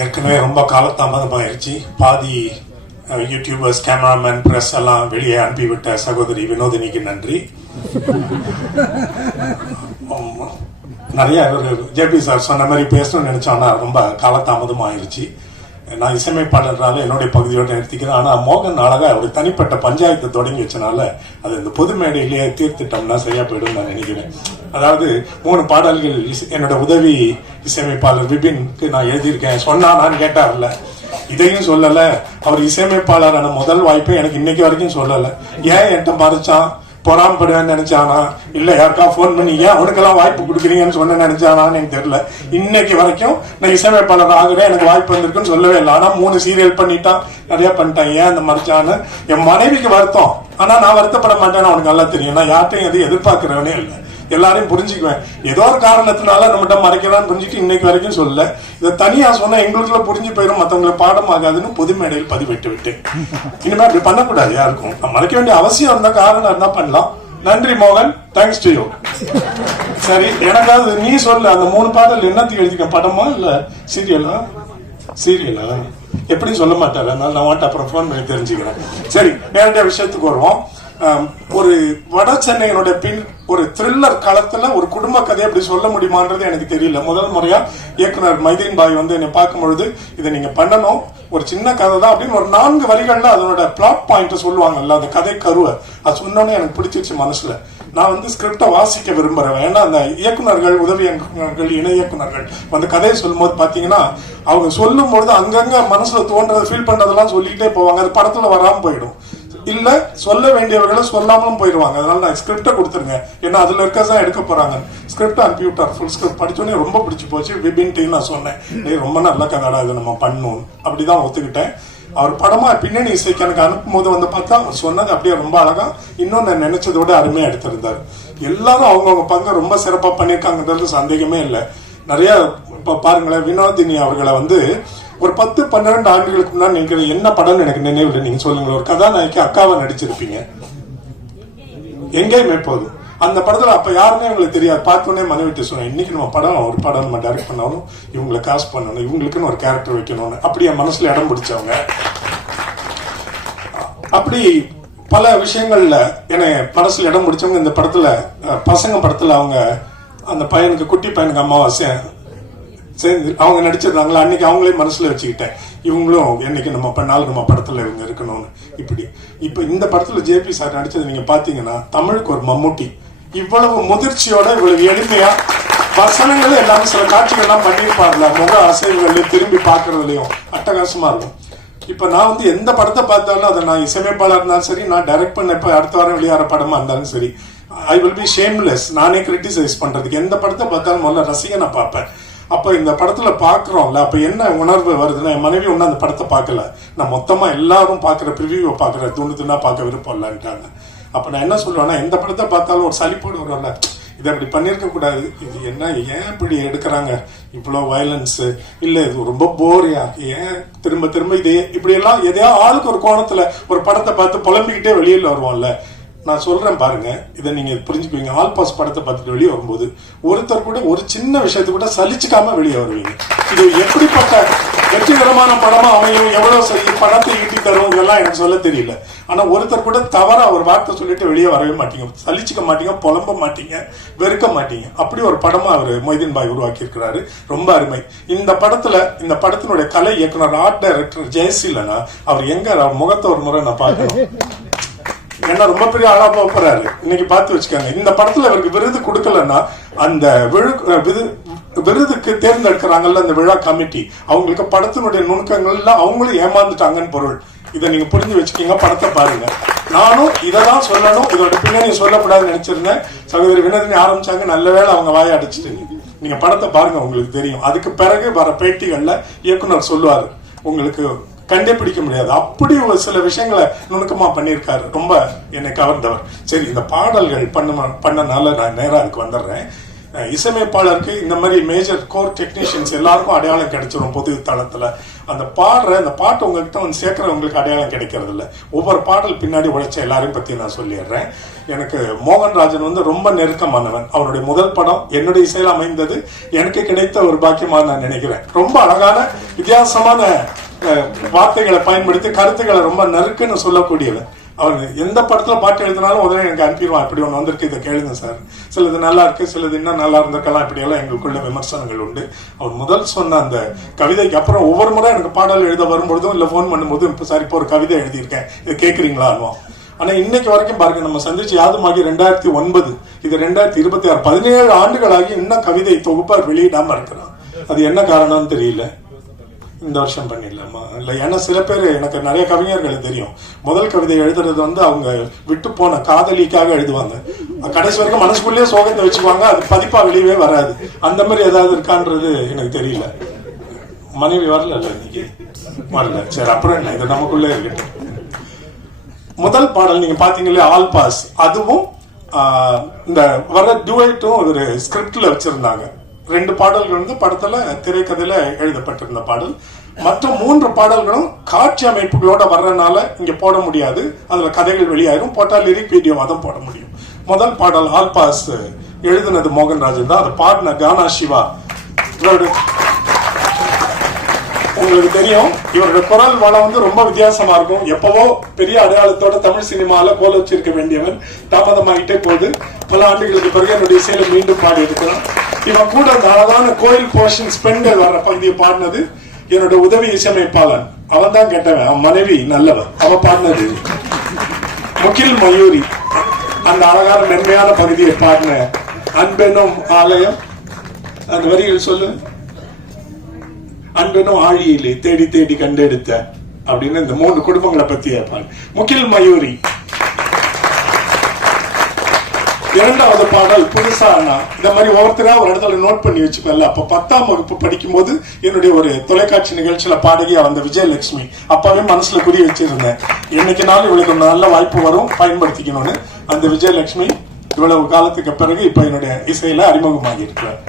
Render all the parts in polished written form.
ஏற்கனவே ரொம்ப காலதாமதமாயிருச்சு. பாதி யூடியூபர்ஸ், கேமராமேன், பிரஸ் எல்லாம் வெளியே அனுப்பிவிட்ட சகோதரி வினோதினிக்கு நன்றி. நிறைய ஜேபி சார் சொன்ன மாதிரி பேசணும்னு நினைச்சோம், ரொம்ப காலதாமதம் ஆயிருச்சு. நான் இசையமைப்பாளர்னால என்னுடைய பகுதியோடு நிறுத்திக்கிறேன். ஆனா மோகன் அழகா ஒரு தனிப்பட்ட பஞ்சாயத்தை தொடங்கி வச்சனால அது இந்த பொது மேடையிலேயே தீர்த்திட்டோம்னா சரியா போயிடும் நான் நினைக்கிறேன். அதாவது 3 பாடல்கள் என்னோட உதவி இசையமைப்பாளர் விபின்க்கு நான் எழுதியிருக்கேன். சொன்னான்னு கேட்டார்ல, இதையும் சொல்லல. அவர் இசையமைப்பாளரான முதல் வாய்ப்பை எனக்கு இன்னைக்கு வரைக்கும் சொல்லல. ஏன் என்கிட்ட மறைச்சான்? பொறாமப்படுவேன்னு நினைச்சானா, இல்ல யாருக்கா போன் பண்ணி ஏன் அவனுக்கெல்லாம் வாய்ப்பு கொடுக்குறீங்கன்னு சொன்ன நினைச்சானான்னு எனக்கு தெரியல. இன்னைக்கு வரைக்கும் நான் இசையமைப்பாளர் ஆகுறேன், எனக்கு வாய்ப்பு வந்திருக்குன்னு சொல்லவே இல்லை. ஆனா 3 சீரியல் பண்ணிட்டான், நிறைய பண்ணிட்டான். ஏன் அந்த மறைச்சான்னு என் மனைவிக்கு வருத்தம். ஆனா நான் வருத்தப்பட மாட்டேன்னு அவனுக்கு நல்லா தெரியும். நான் யார்ட்டையும் எது எதிர்பார்க்கிறவனே இல்லை, எல்லாரையும் புரிஞ்சுக்குவேன். ஏதோ ஒரு காரணத்தினால நம்மகிட்ட மறைக்கலாம்னு புரிஞ்சுட்டு இன்னைக்கு வரைக்கும் சொல்லல. இதை தனியா சொன்னா எங்களுக்குள்ள புரிஞ்சு போயிடும், மற்றவங்களுக்கு பாடம் ஆகாதுன்னு பொது மேடையில் பதிவிட்டு விட்டு இனிமே அப்படி பண்ணக்கூடாது. யாருக்கும் மறைக்க வேண்டிய அவசியம் இருந்தா, காரணம் இருந்தா பண்ணலாம். நன்றி மோகன், தேங்க்ஸ் டு யூ. சரி, எனக்காவது நீ சொல்ல, அந்த 3 பாடல் என்னத்துக்கு எழுதிக்க? படமா இல்ல சீரியலா? சீரியலா எப்படி சொல்ல மாட்டாரு, அதனால நான் வாட்ட அப்புறம் போன் பண்ணி தெரிஞ்சுக்கிறேன். சரி, நேரடியா விஷயத்துக்கு வருவோம். ஒரு வட சென்னையினுடைய பின் ஒரு த்ரில்லர் களத்துல ஒரு குடும்ப கதையை அப்படி சொல்ல முடியுமான்றது எனக்கு தெரியல. முதல் முறையா இயக்குனர் மைதீன் பாய் வந்து என்னை பார்க்கும் பொழுது இதை நீங்க பண்ணணும், ஒரு சின்ன கதை தான் அப்படின்னு ஒரு 4 வரிகள்ல அதனோட பிளாட் பாயிண்ட் சொல்லுவாங்கல்ல, அந்த கதை கருவை அது சொன்னோன்னே எனக்கு பிடிச்சிருச்சு மனசுல. நான் வந்து ஸ்கிரிப்டை வாசிக்க விரும்புறேன். ஏன்னா அந்த இயக்குனர்கள், உதவி இயக்குனர்கள், இணை இயக்குனர்கள் அந்த கதையை சொல்லும் போது பாத்தீங்கன்னா அவங்க சொல்லும் பொழுது அங்கங்க மனசுல தோன்றதை ஃபீல் பண்றதெல்லாம் சொல்லிட்டே போவாங்க. அது படத்துல வராம போயிடும், இல்ல சொல்ல வேண்டியவர்களை சொல்லாமலும் போயிடுவாங்க. அதனால நான் ஸ்கிரிப்டை கொடுத்துருங்க, ஏன்னா அதுல இருக்கதான் எடுக்க போறாங்க. ஸ்கிரிப்ட் கம்ப்யூட்டர் ஃபுல் ஸ்கிரிப்ட் படிச்சோன்னே ரொம்ப பிடிச்சி போச்சு. விபின்ட்டு நான் சொன்னேன், நீ ரொம்ப நல்ல கதைடா, இதை நம்ம பண்ணணும். அப்படிதான் ஒத்துக்கிட்டேன். அவர் படமா பின்னணி இசைக்கு எனக்கு அனுப்பும் போது வந்து பார்த்தா அவர் சொன்னது அப்படியே ரொம்ப அழகா, இன்னும் நான் நினைச்சதை விட அருமையா எடுத்திருந்தாரு. எல்லாரும் அவங்கவுங்க பங்க ரொம்ப சிறப்பா பண்ணியிருக்காங்கன்றது சந்தேகமே இல்லை. நிறைய இப்ப பாருங்களேன், வினோதினி அவர்களை வந்து ஒரு 10-12 ஆண்டுகளுக்கு முன்னாடி நீங்க என்ன படம் எனக்கு நினைவில் நீங்க சொல்லுங்க. ஒரு கதாநாயகி அக்காவை நடிச்சிருப்பீங்க, எங்கேயுமே போதும். அந்த படத்துல அப்ப யாருமே உங்களுக்கு தெரியாது. பார்த்தோன்னே மனைவிட்டு சொன்னேன், இன்னைக்கு நம்ம படம் ஒரு படம் நம்ம டைரக்ட் பண்ணாலும் இவங்களை காஸ்ட் பண்ணணும், இவங்களுக்குன்னு ஒரு கேரக்டர் வைக்கணும்னு அப்படி என் மனசுல இடம் பிடிச்சவங்க. அப்படி பல விஷயங்கள்ல என்னை மனசுல இடம் பிடிச்சவங்க. இந்த படத்துல பசங்க படத்துல அவங்க அந்த பையனுக்கு, குட்டி பையனுக்கு அம்மாவை சேர்ந்து அவங்க நடிச்சிருந்தாங்களா, அன்னைக்கு அவங்களே மனசுல வச்சுக்கிட்டேன், இவங்களும் என்னைக்கு நம்ம பண்ணாலும் நம்ம படத்துல இவங்க இருக்கணும்னு. இப்படி இப்ப இந்த படத்துல ஜேபி சார் நடிச்சது நீங்க பாத்தீங்கன்னா தமிழுக்கு ஒரு மம்முட்டி. இவ்வளவு முதிர்ச்சியோட, இவ்வளவு எளிமையா வசனங்களும் எல்லாமே சில காட்சிகள் எல்லாம் பண்ணியிருப்பாருல, முக அசைவுகள் திரும்பி பாக்குறதுலயும் அட்டகாசமா இருக்கும். இப்ப நான் வந்து எந்த படத்தை பார்த்தாலும் அதை நான் இசையமைப்பாளர் இருந்தாலும் சரி, நான் டைரக்ட் பண்ண இப்ப அடுத்த வாரம் வெளியாற படமா இருந்தாலும் சரி, ஐ வில் பி ஷேம்லெஸ். நானே கிரிட்டிசைஸ் பண்றதுக்கு எந்த படத்தை பார்த்தாலும் முதல்ல ரசிகனை பார்ப்பேன். அப்ப இந்த படத்துல பாக்குறோம்ல, அப்ப என்ன உணர்வு வருதுன்னா, என் மனைவி ஒண்ணு அந்த படத்தை பார்க்கல, நான் மொத்தமா எல்லாரும் பாக்குற ப்ரிவியூவை பாக்குற துணா பார்க்க விருப்பம் இல்லைன்ட்டாங்க. அப்ப நான் என்ன சொல்லுவேன்னா, எந்த படத்தை பார்த்தாலும் ஒரு சலிப்போடு வரும்ல, இதை அப்படி பண்ணிருக்க கூடாது, இது என்ன, ஏன் இப்படி எடுக்கிறாங்க, இவ்வளவு வயலன்ஸ் இல்ல, இது ரொம்ப போரியா, ஏன் திரும்ப திரும்ப இதே இப்படி எல்லாம் எதையா ஆளுக்கு ஒரு கோணத்துல ஒரு படத்தை பார்த்து புலம்பிக்கிட்டே வெளியில வருவோம்ல. நான் சொல்றேன் பாருங்க, இதை நீங்க புரிஞ்சுக்குவீங்க. ஆல் பாஸ் படத்தை பார்த்துட்டு வெளியே வரும்போது ஒருத்தர் கூட ஒரு சின்ன விஷயத்தை கூட சலிச்சுக்காம வெளியே வருவீங்க. இது எப்படிப்பட்ட வெற்றிகரமான படமா அமையும், எவ்வளவு பணத்தை ஈட்டி தரும், இதெல்லாம் எனக்கு சொல்ல தெரியல. ஆனா ஒருத்தர் கூட தவறா ஒரு வார்த்தை சொல்லிட்டு வெளியே வரவே மாட்டீங்க, சலிச்சுக்க மாட்டீங்க, புலம்ப மாட்டீங்க, வெறுக்க மாட்டீங்க. அப்படி ஒரு படமா அவர் மொய்தீன் பாய் உருவாக்கி இருக்கிறாரு. ரொம்ப அருமை. இந்த படத்தினுடைய கலை இயக்குனர், ஆர்ட் டைரக்டர் ஜெயசீலனா, அவர் எங்க, அவர் முகத்தை ஒரு முறை நான் பார்க்கணும். என்ன ரொம்ப பெரிய ஆளா போறாரு இன்னைக்கு, பார்த்து வச்சுக்காங்க. இந்த படத்துல அவருக்கு விருது கொடுக்கலன்னா, அந்த விருதுக்கு தேர்ந்தெடுக்கிறாங்கல்ல அந்த விழா கமிட்டி, அவங்களுக்கு படத்தினுடைய நுணுக்கங்கள்ல அவங்களும் ஏமாந்துட்டாங்கன்னு பொருள். இதை நீங்க புரிஞ்சு வச்சுக்கீங்க, படத்தை பாருங்க. நானும் இததான் சொல்லணும், இதோட பின்னணி சொல்லக்கூடாதுன்னு நினைச்சிருந்தேன். சகோதரி வினோதினி ஆரம்பிச்சாங்க, நல்ல வேளை அவங்க வாயை அடிச்சுட்டீங்க. நீங்க படத்தை பாருங்க, உங்களுக்கு தெரியும். அதுக்கு பிறகு வர பேட்டிகள்ல இயக்குனர் சொல்லுவாரு, உங்களுக்கு கண்டே பிடிக்க முடியாது, அப்படி ஒரு சில விஷயங்களை நுணுக்கமா பண்ணியிருக்காரு. ரொம்ப என்னை கவர்ந்தவர். சரி, இந்த பாடல்கள் பண்ணனால நான் நேரம் அதுக்கு வந்துடுறேன். இசையமைப்பாளருக்கு இந்த மாதிரி மேஜர் கோர் டெக்னீஷியன்ஸ் எல்லாருக்கும் அடையாளம் கிடைச்சிடும் பொது தளத்துல. அந்த பாட்டு உங்ககிட்ட வந்து சேர்க்கிறவங்களுக்கு அடையாளம் கிடைக்கிறது இல்லை. ஒவ்வொரு பாடல் பின்னாடி உழைச்ச எல்லாரையும் பத்தி நான் சொல்லிடுறேன். எனக்கு மோகன்ராஜன் வந்து ரொம்ப நெருக்கமானவன். அவருடைய முதல் படம் என்னுடைய இசையில் அமைந்தது எனக்கு கிடைத்த ஒரு பாக்கியமா நான் நினைக்கிறேன். ரொம்ப அழகான வித்தியாசமான வார்த்தைகளை பயன்படுத்தி கருத்துக்களை ரொம்ப நறுக்குன்னு சொல்லக்கூடியவன். அவர் எந்த படத்துல பாட்டு எழுதினாலும் உடனே எனக்கு அனுப்பிடுவான், இப்படி ஒன்று வந்திருக்கு, இதை கேளுங்க சார், சிலது நல்லா இருக்கு, சிலது இன்னும் நல்லா இருந்திருக்கலாம், இப்படி எல்லாம் எங்களுக்குள்ள விமர்சனங்கள் உண்டு. அவர் முதல் சொன்ன அந்த கவிதைக்கு அப்புறம் ஒவ்வொரு முறை எனக்கு பாடல் எழுத வரும்பொழுதும் இல்லை ஃபோன் பண்ணும்போதும் இப்போ சார் இப்போ ஒரு கவிதை எழுதியிருக்கேன், இது கேட்குறீங்களா அனுவோம். ஆனா இன்னைக்கு வரைக்கும் பாருங்க, நம்ம சந்திச்சு யாதுமாகி 2009, இது 2026, 17 ஆண்டுகளாகி இன்னும் கவிதை தொகுப்பா வெளியிடாம இருக்கிறான். அது என்ன காரணம்னு தெரியல. இந்த வருஷம் பண்ணிடலாமா இல்லை? ஏன்னா சில பேர், எனக்கு நிறைய கவிஞர்கள் தெரியும், முதல் கவிதை எழுதுறது வந்து அவங்க விட்டு போன காதலிக்காக எழுதுவாங்க, கடைசி வரைக்கும் மனசுக்குள்ளேயே சோகத்தை வச்சுக்குவாங்க, அது பதிப்பா வெளியவே வராது. அந்த மாதிரி ஏதாவது இருக்கான்றது எனக்கு தெரியல. மனைவி வரல இன்னைக்கு வரல, சரி அப்புறம் என்ன, இது நமக்குள்ளே இருக்கட்டும். முதல் பாடல் நீங்க பாத்தீங்களே ஆல் பாஸ், அதுவும் இந்த வர டுவைட்டும் ஒரு ஸ்கிரிப்ட்ல வச்சிருந்தாங்க. 2 பாடல்கள் வந்து படத்துல திரைக்கதையில எழுதப்பட்டிருந்த பாடல். மற்ற 3 பாடல்களும் காட்சி அமைப்புகளோட வர்றதுனால இங்க போட முடியாது, அதுல கதைகள் வெளியாயிரும், போட்டா லிரிக் வீடியோ தான் போட முடியும். முதல் பாடல் ஆல் பாஸ் எழுதினது மோகன்ராஜன் தான், அதை பாடின கானா சிவா. உங்களுக்கு தெரியும், இவரோட குரல் வளம் வந்து ரொம்ப வித்தியாசமா இருக்கும். எப்பவோ பெரிய அடையாளத்தோட தமிழ் சினிமால கோல வச்சிருக்க வேண்டியவன் தாமதமாகிட்டே போகுது. பல ஆண்டுகளுக்கு பிறகு என்னுடைய இசையில மீண்டும் பாடி இருக்கிறான். இவன் கூட அந்த அழகான கோயில் போர்ஷன்ஸ் பெண்கள் வர்ற பகுதியை பாடினது என்னோட உதவி இசையமைப்பாளன். அவன் தான் கேட்டவன், அவன் மனைவி நல்லவன். அவன் பாடினது முகில் மயூரி. அந்த அழகான மென்மையான பகுதியை பாடின அன்பெனும் ஆலயம், அந்த வரிகள் சொல்லு. அன்பனும் ஆழியிலே தேடி தேடி கண்டெடுத்த அப்படின்னு இந்த 3 குடும்பங்களை பத்தி ஏற்பாடு. முகில் மயூரி. 2வது பாடல் புதுசா. இந்த மாதிரி ஒவ்வொருத்தரா ஒரு இடத்துல நோட் பண்ணி வச்சுக்கல. அப்ப 10ஆம் வகுப்பு படிக்கும் போது என்னுடைய ஒரு தொலைக்காட்சி நிகழ்ச்சியில பாடகியா வந்த விஜயலட்சுமி, அப்பவே மனசுல குறி வச்சிருந்தேன், என்னைக்கு நாள் இவளுக்கு நல்ல வாய்ப்பு வரும், பயன்படுத்திக்கணும்னு. அந்த விஜயலட்சுமி இவ்வளவு காலத்துக்கு பிறகு இப்ப என்னுடைய இசையில அறிமுகமாகி இருக்கிறார்.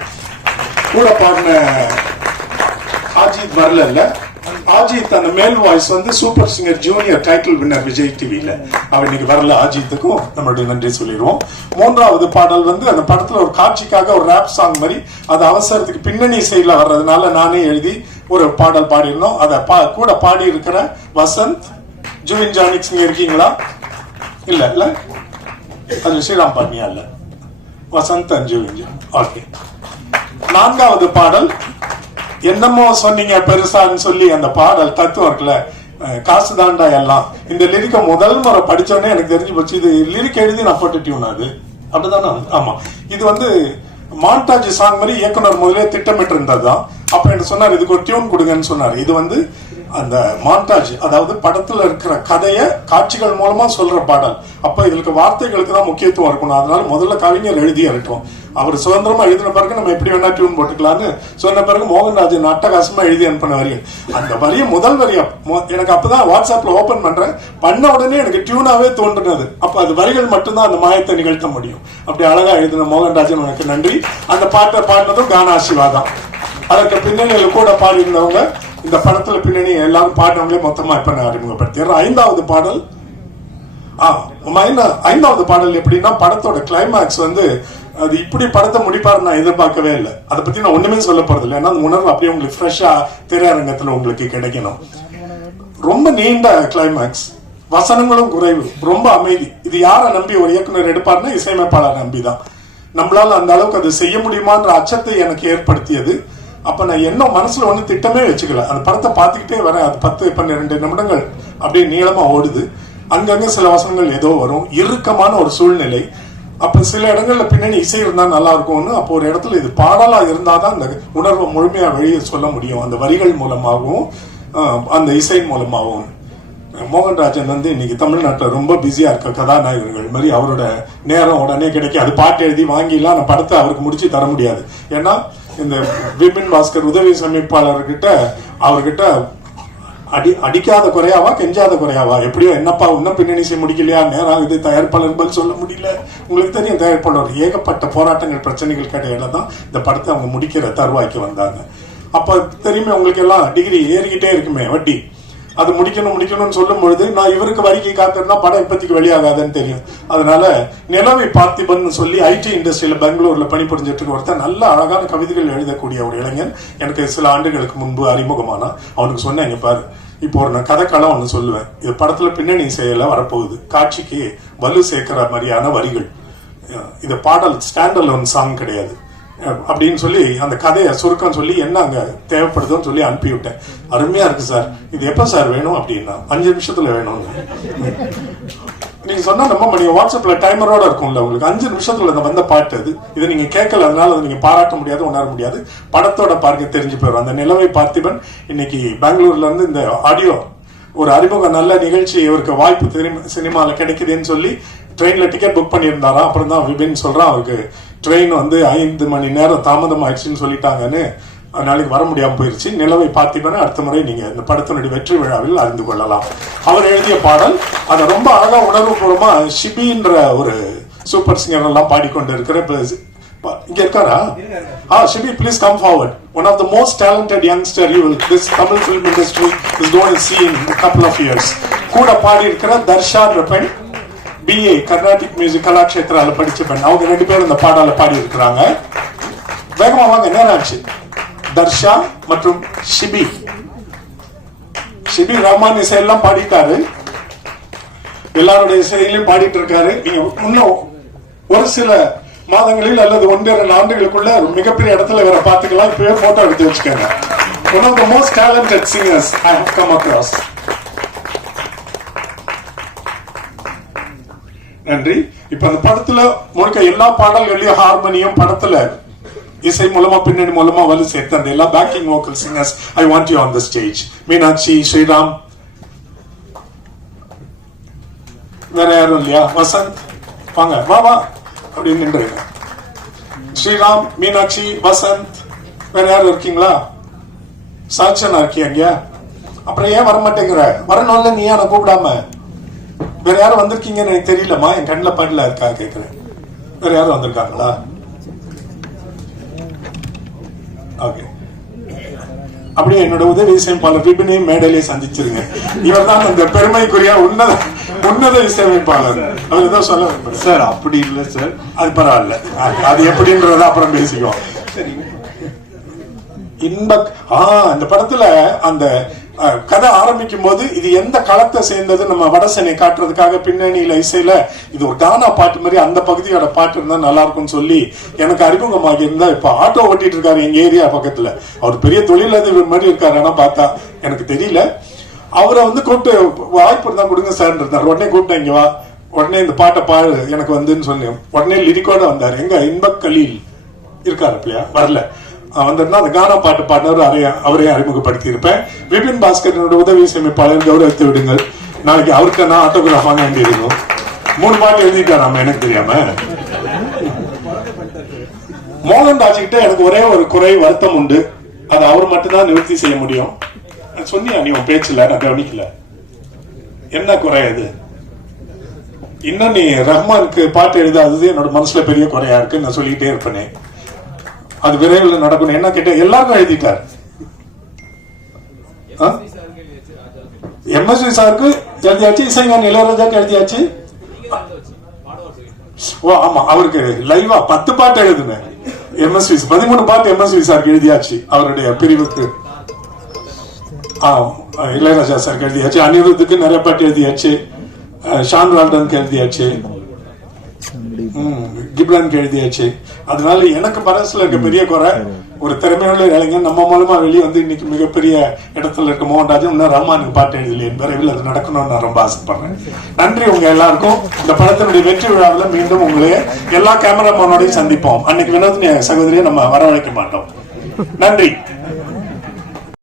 கூட பாடின அஜித் வரல. அஜித் அந்த மேல் வாய்ஸ் வந்து super singer junior title winner Vijay டிவில, அவர் இன்னைக்கு வரல. அஜித்துக்கும் நம்மளுடைய நன்றி சொல்லிடுவோம். 3வது பாடல் வந்து அந்த படத்துல ஒரு காட்சிக்காக ஒரு ரேப் சாங் மாதிரி, அது அவசரத்துக்கு பின்னணி இசையில வர்றதுனால நானே எழுதி ஒரு பாடல் பாடியிருந்தோம். அதை கூட பாடி இருக்கிற வசந்த், ஜூவின் ஜானிக்ஸ் இருக்கீங்களா? இல்ல இல்ல, அது ஸ்ரீராம் பாட்னியா இல்ல, வசந்த் அண்ட் ஜூவின் ஜான். ஓகே. 4வது பாடல் என்னமோ சொன்னீங்க பெருசான்னு சொல்லி அந்த பாடல் தத்துவம் இருக்குல்ல, காசு தாண்டா எல்லாம். இந்த லிரிக்க முதல் முறை படிச்சோடனே எனக்கு தெரிஞ்சு போச்சு, இது லிரிக் எழுதி நான் போட்ட டியூன் அது அப்படிதானே. ஆமா, இது வந்து மாண்டாஜ் சாங் மாதிரி இயக்குனர் முதலே திட்டமிட்டு இருந்ததுதான். அப்ப என்ன சொன்னார், இதுக்கு ஒரு டியூன் கொடுங்கன்னு சொன்னார். இது வந்து அந்த மாண்டாஜ், அதாவது படத்துல இருக்கிற கதைய காட்சிகள் மூலமா சொல்ற பாடல். அப்ப இதுக்கு வார்த்தைகளுக்கு தான் முக்கியத்துவம் இருக்கணும். அதனால முதல்ல கவிஞர் எழுதி இருக்கட்டும், அவர் சுதந்திரமா எழுதின பிறகு நம்ம எப்படி வேணா டியூன் போட்டுக்கலான்னு சொன்ன பிறகு மோகன்ராஜன் அட்டகாசமா எழுதி அனுப்பின வரி. அந்த வரிய முதல் வரியா எனக்கு அப்பதான் வாட்ஸ்அப்ல ஓபன் பண்றேன், பண்ண உடனே எனக்கு டியூனாவே தோன்றுனது. அப்ப அது வரிகள் மட்டும்தான் அந்த மாயத்தை நிகழ்த்த முடியும். அப்படி அழகா எழுதின மோகன்ராஜன் உனக்கு நன்றி. அந்த பாட்டை பாடினதும் கானா சிவா தான். அதற்கு பின்னணியில் கூட பாடியிருந்தவங்க, இந்த படத்துல பின்னணி எல்லாரும் பாடினவங்களே மொத்தமா இப்ப நான் அறிமுகப்படுத்திடுறேன். 5வது பாடல். 5வது பாடல் எப்படின்னா, படத்தோட கிளைமேக்ஸ் வந்து அது இப்படி படத்தை முடிப்பாரு நான் எதிர்பார்க்கவே இல்லை. அதை பத்தி நான் ஒண்ணுமே சொல்ல போறது இல்லை, ஏன்னா அந்த உணர்வு அப்படியே உங்களுக்கு ஃப்ரெஷ்ஷா திரையரங்கத்துல உங்களுக்கு கிடைக்கணும். ரொம்ப நீண்ட கிளைமேக்ஸ், வசனங்களும் குறைவு, ரொம்ப அமைதி. இது யாரை நம்பி ஒரு இயக்குனர் எடுப்பாருன்னா இசையமைப்பாளர் நம்பிதான். நம்மளால அந்த அளவுக்கு அது செய்ய முடியுமான்ற அச்சத்தை எனக்கு ஏற்படுத்தியது. அப்ப நான் என்ன மனசுல ஒண்ணு திட்டமே வச்சுக்கல, அந்த படத்தை பார்த்துக்கிட்டே வரேன். அது 10-12 நிமிடங்கள் அப்படியே நீளமா ஓடுது. அங்கங்க சில வசனங்கள் ஏதோ வரும், இறுக்கமான ஒரு சூழ்நிலை. அப்ப சில இடங்கள்ல பின்னணி இசை இருந்தா நல்லா இருக்கும்னு, அப்போ ஒரு இடத்துல இது பாடலா இருந்தாதான் அந்த உணர்வை முழுமையா வெளியே சொல்ல முடியும், அந்த வரிகள் மூலமாகவும் அந்த இசை மூலமாகவும். மோகன்ராஜன் வந்து இன்னைக்கு தமிழ்நாட்டில் ரொம்ப பிஸியா இருக்க கதாநாயகர்கள் மாதிரி அவரோட நேரம் உடனே கிடைக்கும். அது பாட்டு எழுதி வாங்கிலாம் அந்த படத்தை அவருக்கு முடிச்சு தர முடியாது. ஏன்னா இந்த விபின் பாஸ்கர் உதவி சமைப்பாளர்கிட்ட அவர்கிட்ட அடிக்காத குறையாவா கெஞ்சாத குறையாவா, எப்படியோ என்னப்பா இன்னும் பின்னணி செய்ய முடிக்கலையா, நேரம் ஆகுது, தயாரிப்பாளர் சொல்ல முடியல. உங்களுக்கு தெரியும், தயாரிப்பாளர் ஏகப்பட்ட போராட்டங்கள் பிரச்சனைகள் கிடையில தான் இந்த படத்தை அவங்க முடிக்கிற தருவாய்க்கு வந்தாங்க. அப்ப தெரியுமே உங்களுக்கு எல்லாம் டிகிரி ஏறிக்கிட்டே இருக்குமே வட்டி. அது முடிக்கணும்னு சொல்லும் பொழுது நான் இவருக்கு வரிக்கு காத்திருந்தா படம் இப்பத்திக்கு வெளியாகாதுன்னு தெரியும். அதனால நிலவை பார்த்திபன் சொல்லி ஐடி இண்டஸ்ட்ரியில பெங்களூர்ல பணிபுரிஞ்சிட்டு இருக்க ஒருத்தர் நல்ல அழகான கவிதைகள் எழுதக்கூடிய ஒரு இளைஞன் எனக்கு சில ஆண்டுகளுக்கு முன்பு அறிமுகமானா. அவனுக்கு சொன்னேன், இங்க பாரு, இப்போ ஒரு நான் கதைக்களம் ஒண்ணு சொல்லுவேன், இது படத்துல பின்னணி செயல வரப்போகுது, காட்சிக்கு வலு சேர்க்கிற மாதிரியான வரிகள், இது பாடல் ஸ்டாண்ட் அலோன் சாங் கிடையாது அப்படின்னு சொல்லி அந்த கதையை சுருக்கம் சொல்லி என்ன அங்க தேவைப்படுதுன்னு சொல்லி அனுப்பி விட்டேன். அருமையா இருக்கு சார், இது எப்ப சார் வேணும் அப்படின்னா 5 நிமிஷத்துல வேணும். நீங்க சொன்னா நம்ம நீங்க வாட்ஸ்அப்ல டைமரோட இருக்கும்ல, உங்களுக்கு 5 நிமிஷத்துல வந்த பாட்டு அது. இதை நீங்க கேட்கல, அதனால நீங்க பாராட்ட முடியாது, உணர முடியாது. படத்தோட பார்க்க தெரிஞ்சு போயிடும். அந்த நிலவை பார்த்திபன் இன்னைக்கு பெங்களூர்ல இருந்து இந்த ஆடியோ ஒரு அறிமுக நல்ல நிகழ்ச்சி இவருக்கு வாய்ப்பு சினிமால கிடைக்குதுன்னு சொல்லி ட்ரெயின்ல டிக்கெட் புக் பண்ணியிருந்தாரா. அப்புறம் தான் விபின் சொல்றான், அவருக்கு ட்ரெயின் 5 மணி நேரம் தாமதம் ஆயிடுச்சுன்னு சொல்லிட்டாங்கன்னு, நாளைக்கு வர முடியாம போயிருச்சு. நிலவை பார்த்திபன் அடுத்த முறை நீங்க இந்த படத்தினுடைய வெற்றி விழாவில் அறிந்து கொள்ளலாம். அவர் எழுதிய பாடல் அதை ரொம்ப அழகா உணர்வுபூர்வமா ஷிபின்ற ஒரு சூப்பர் சிங்கர் எல்லாம் பாடிக்கொண்டு இருக்கிற இங்க இருக்காரா? Shibi, please come forward. One of the most talented youngster this Tamil film industry is going to see in a couple of years. கூட பாடி இருக்கிற தர்ஷா பெண் BA கர்நாடிக் மியூசிக் கலாக்ஷேத்ரால படிச்ச பெண். அவங்க 2 பேரும் இந்த பாடல பாடி இருக்கிறாங்க. வேகமா வாங்க, நேரம் ஆச்சு. தர்ஷா மற்றும் ஷிபி. ஷிபி ரஹ்மான் இசையெல்லாம் பாடிட்டாரு, எல்லாருடைய இசையிலையும் பாடிட்டு இருக்காரு. நீங்க இன்னும் ஒரு சில மாதங்களில் அல்லது 1-2 ஆண்டுகளுக்குள்ள மிகப்பெரிய இடத்துல வேற பாத்துக்கலாம். இப்பவே போட்டோ எடுத்து வச்சுக்கோங்க. One of the most talented singers I have come across. நன்றி. இப்ப அந்த படத்துல முழுக்க எல்லா பாடல்களையும் ஹார்மோனியம் படத்துல இசை மூலமா பின்னணி மூலமா வலு சேர்த்து அந்த எல்லா backing vocal singers I want you on the stage. Meenakshi, Sriram, வேற யாரும் இல்லையா? வசந்த் வாங்க, வா வா அப்படின்னு நின்றுங்க. ஸ்ரீராம், மீனாட்சி, வசந்த், வேற யாரும் இருக்கீங்களா? சாட்சனா இருக்கியா? அப்புறம் ஏன் வரமாட்டேங்கிற? வரணும்ல, நீ யாரை கூப்பிடாம? வேற யாரும் வந்திருக்கீங்கன்னு எனக்கு தெரியலமா, என் கண்ணில் பாடல இருக்கா கேட்கிறேன். வேற யாரும் வந்திருக்காங்களா? ஓகே, அப்படியே என்னோட உதவி இசையமைப்பாளர் விபினையும் மேடையிலே சந்திச்சிருங்க. இவர் தான் அந்த பெருமைக்குரிய உன்னத இசையமைப்பாளர். அவர் ஏதோ சொல்ல சார். அப்படி இல்லை சார், அது பரவாயில்ல, அது எப்படின்றத அப்புறம் பேசிக்குவோம். சரி, இந்த படத்துல அந்த கதை ஆரம்பிக்கும் போது இது எந்த களத்தை சேர்ந்தது நம்ம வடசென்னை காட்டுறதுக்காக பின்னணியில இசையில இது ஒரு கானா பாட்டு மாதிரி அந்த பகுதியோட பாட்டு இருந்தா நல்லா இருக்கும்னு சொல்லி எனக்கு அறிமுகமாகி இருந்தா. இப்ப ஆட்டோ ஓட்டிட்டு இருக்காரு எங்க ஏரியா பக்கத்துல. அவர் பெரிய தொழிலதிபர் மாதிரி இருக்காரு. ஆனா பார்த்தா எனக்கு தெரியல. அவரை கூப்பிட்டு வாய்ப்பு இருந்தா கொடுங்க சார் இருந்தார். உடனே கூப்பிட்டேன், இங்க வா, உடனே இந்த பாட்டை பாடு எனக்கு வந்துன்னு சொல்லி உடனே லிரிக்கோட வந்தாரு. எங்க இன்பக் கலீல் இருக்காரு இல்லையா? வரல. வந்திருந்தா அந்த கானா பாட்டு பாடினவர் அவரே அறிமுகப்படுத்தி இருப்பேன். விபின் பாஸ்கர் உதவி இசையமைப்பாளர், கௌரவித்து விடுங்கள். நாளைக்கு அவருக்கு நான் ஆட்டோகிராஃப் வாங்க வேண்டியிருக்கும். 3 பாட்டு எழுதிட்டாராம எனக்கு தெரியாம. மோகன் ராஜ்கிட்ட எனக்கு ஒரே ஒரு குறை, வருத்தம் உண்டு. அது அவர் மட்டும்தான் நிவர்த்தி செய்ய முடியும். சொன்னியா நீ உன் பேச்சுல? நான் கவனிக்கல. என்ன குறை அது? இன்னும் நீ ரஹ்மானுக்கு பாட்டு எழுதாதது என்னோட மனசுல பெரிய குறையா இருக்கு. நான் சொல்லிக்கிட்டே இருப்பேனே, அது விரைவில் நடக்கணும். என்ன கேட்ட எல்லாருக்கும் எழுதிட்டார். MSV சாருக்கு எழுதியாச்சு, இசைஞானி இளையராஜாக்கு எழுதியாச்சு. ஓ ஆமா, அவருக்கு லைவா 10 பாட்டு எழுதுனேன். MSV 13 பாட்டு MSV சாருக்கு எழுதியாச்சு. அவருடைய பிரிவுக்கு இளையராஜா சாருக்கு எழுதியாச்சு. அனிருத்துக்கு நிறைய பாட்டு எழுதியாச்சு. ஷான் ரால்டனுக்கு எழுதியாச்சு. கிப்ரானுக்கு எழுதியாச்சு. அதனால எனக்கு மனசுல இருக்க பெரிய குறை, ஒரு திறமையுள்ள இளைஞர் நம்ம மூலமா வெளியே இன்னைக்கு மிகப்பெரிய இடத்துல இருக்க மோகன்ராஜன் இன்னும் ரஹ்மானுக்கு பாட்டு எழுதலையே. விரைவில் அது நடக்கணும்னு நான் ரொம்ப ஆசைப்படுறேன். நன்றி உங்க எல்லாருக்கும். இந்த படத்தினுடைய வெற்றி விழாவில் மீண்டும் உங்களே எல்லா கேமராமேனோடையும் சந்திப்போம். அன்னைக்கு வினோதினி சகோதரியை நம்ம வரவழைக்க மாட்டோம். நன்றி.